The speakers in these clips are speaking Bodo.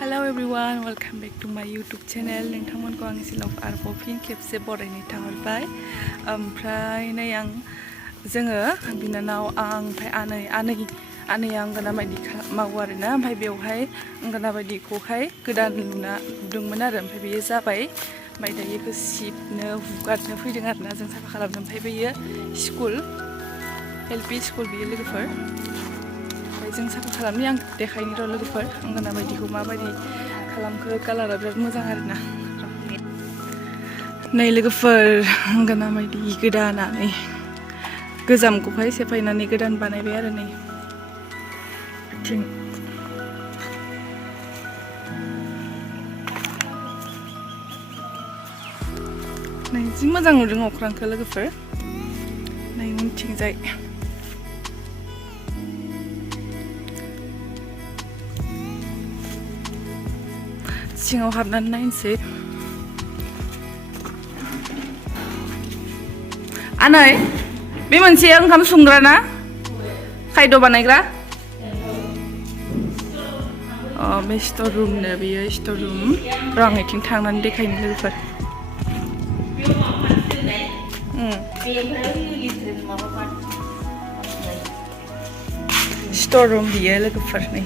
Hello everyone, welcome back to my YouTube channel. नोंथांमोनखौ आंनि सिलाव आरोबाव फिन खेबसे बरायनो थाहरबाय। ओमफ्राय नै जोङो बिनानाव ओमफ्राय आनैया अंगनाबादि मावो आरोना। ओमफ्राय बेवहाय अंगनाबादिखौहाय गोदान लुदोंमोन आरो। ओमफ्राय बेयो जाबाय। ओमफ्राय दायो बेखौ सिबनो हुगारनो फैदों आरोना, जों साफा खालामनो। ओमफ्राय बेयो स्कुल LP स्कुल बियो लोगोफोर। जों साफा खालामनि आं देखायनि र' लोगोफोर अंगनाबादिखौ माबायदि खालामखो। कालारा बिराद मोजां आरोना। नै लोगोफोर अंगनाबादि गोदाना नै गोजामखौहाय सेफायनानै गोदान बानायबाय आरो नै बिथिं। नै जि मोजां नुदों अख्रांखौ लोगोफोर। नै उनथिंजाय सिङाव हाबनानै नायनोसै। आनै बे मोनसे ओंखाम संग्रा ना खायद' बानायग्रा? बे स्ट'र रुमनो, बेयो स्ट'र रुम। र' आं बिथिं थांनानै देखायनो लोगोफोर। स्ट'र रुम बियो लोगोफोर। नै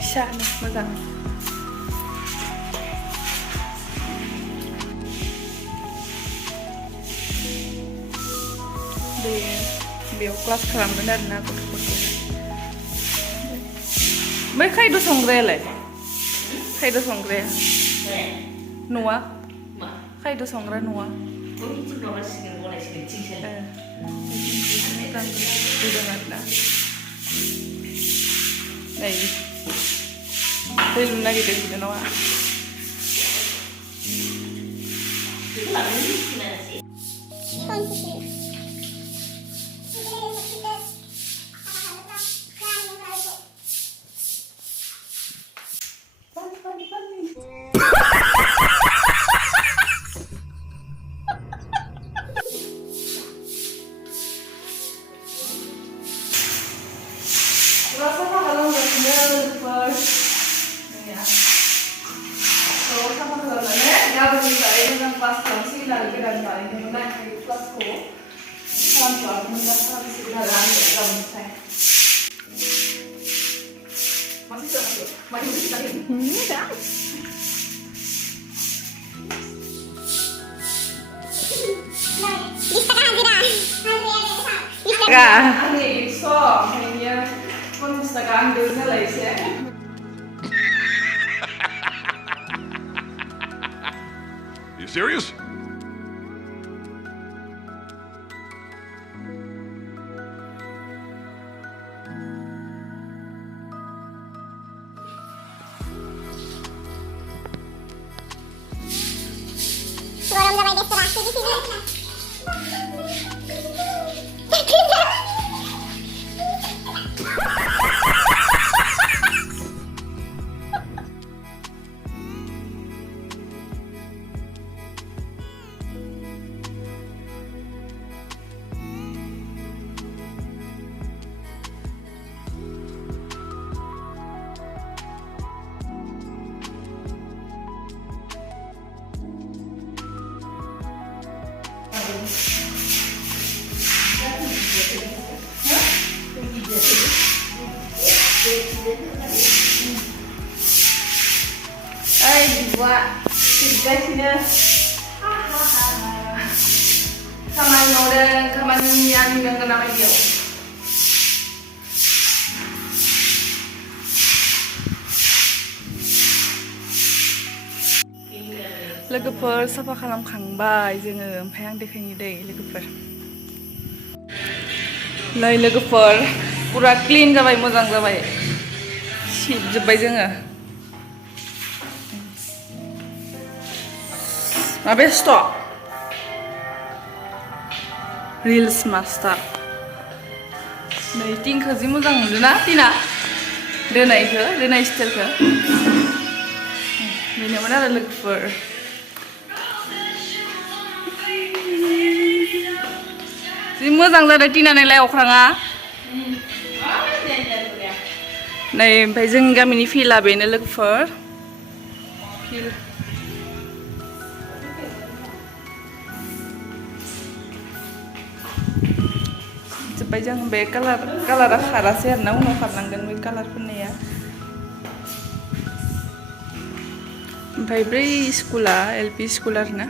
फिसानो मोजां। बेयाव क्लास खालामगोन आरोना गथ'फोरखौ। बै खायद' संग्रायालाय? खायद' संग्राया न'आ खायद' संग्रा न'आ नुदों आरोना। नै दै लुनो नागिरदों बिनानावा। You serious? Buat tugasnya kamar modern, kamar yang kenapa dia? लोगोफोर साफा खालामखांबाय जोङो। ओमफ्राय आं देखायनि दै लोगोफोर। नै लोगोफोर पुरा क्लिन जाबाय, मोजां जाबाय, सिबजोब्बाय जोङो। Best reels master. नै टिनखौ जि मोजां नुदों ना टिना दोनाय स्टाइलखौ। बेनोमोन आरो लोगोफोर। जि मोजां जादों टिना नायलाय अख्राङा। नै ओमफ्राय जोंनि गामिनि फिल्डआ बेनो लोगोफोर। हिल जोब्बाय जों बे कालारा खारासै आरोना उनाव खारनांगोन बे कालार फोननाया ओमफ्राय बै स्कुला एलपि स्कुल आरोना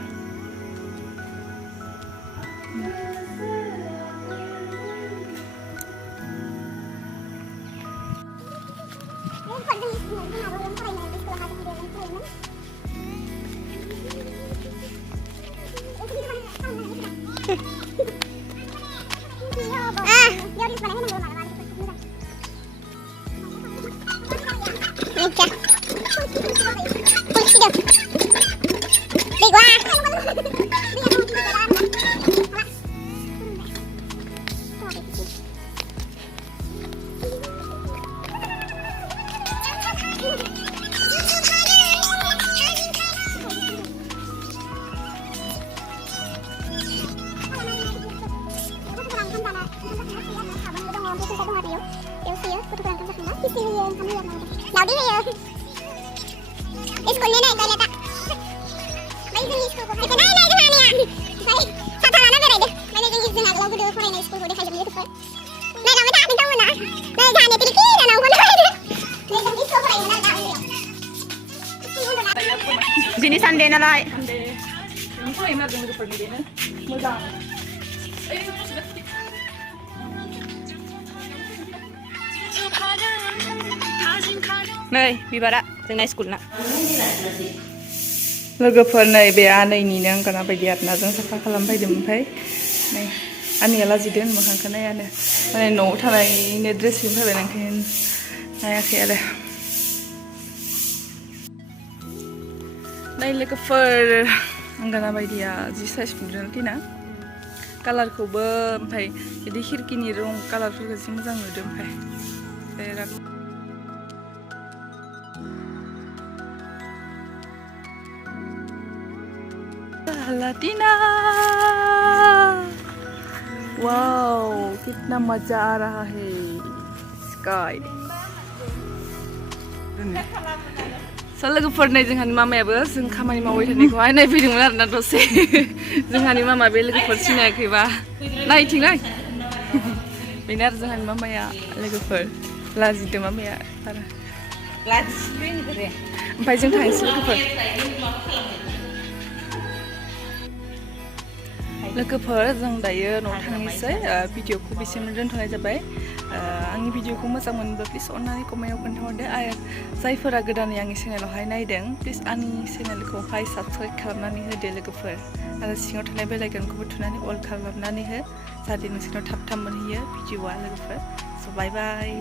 Sini Sunday na lai. Nei, bibara, जोंना स्कुलना. लोगोफोर नै बे आनैनिनो आंगाना बायदि आरोना जों साफा खालामफैदों ओमफ्राय नै आनैया लाजिदों मोखांखौ नायानो माने न'आव थानायनो ड्रेस फैबाय ओंखायनो नायाखै आरो नै लोगोफोर आंगाना बायदिया जि साइज फुदों दिना कालारखौबो ओमफ्राय बिदि खिरकिनि रं कालारफोरखौ जि मोजां नुदों ओमफ्राय बिराद Latina wow कितना मजा आ रहा है स्काई लोगोफोर नै जोंहानि मामायाबो जों खामानि मावबाय थानायखौहाय नायफैदोंमोन आरोना दसे जोंहानि मामा बे लोगोफोर सिनायाखैबा नायथिंलाय बेनो आरो जोंहानि मामाया लोगोफोर लाजिदों मामाया बारा ओमफ्राय जों थांसै लोगोफोर जों दायो न'आव थांनोसै भिडिअखौ बेसिम दोनथ'नाय जाबाय आंनि भिडिअखौ मोजां मोनोब्ला प्लिज अननानै कमेन्टआव खोन्थाहरदो आरो जायफोरा गोदानै आंनि चेनेलावहाय नायदों प्लिज आंनि चेनेलखौहाय साबस्क्राइब खालामनानै होदो लोगोफोर आरो सिङाव थानाय बेल आइकनखौबो थुनानै अल खालामनानै हो जाहाथे नोंसोरनाव थाब मोनहैयो भिडिअआ लोगोफोर स' बाय बाय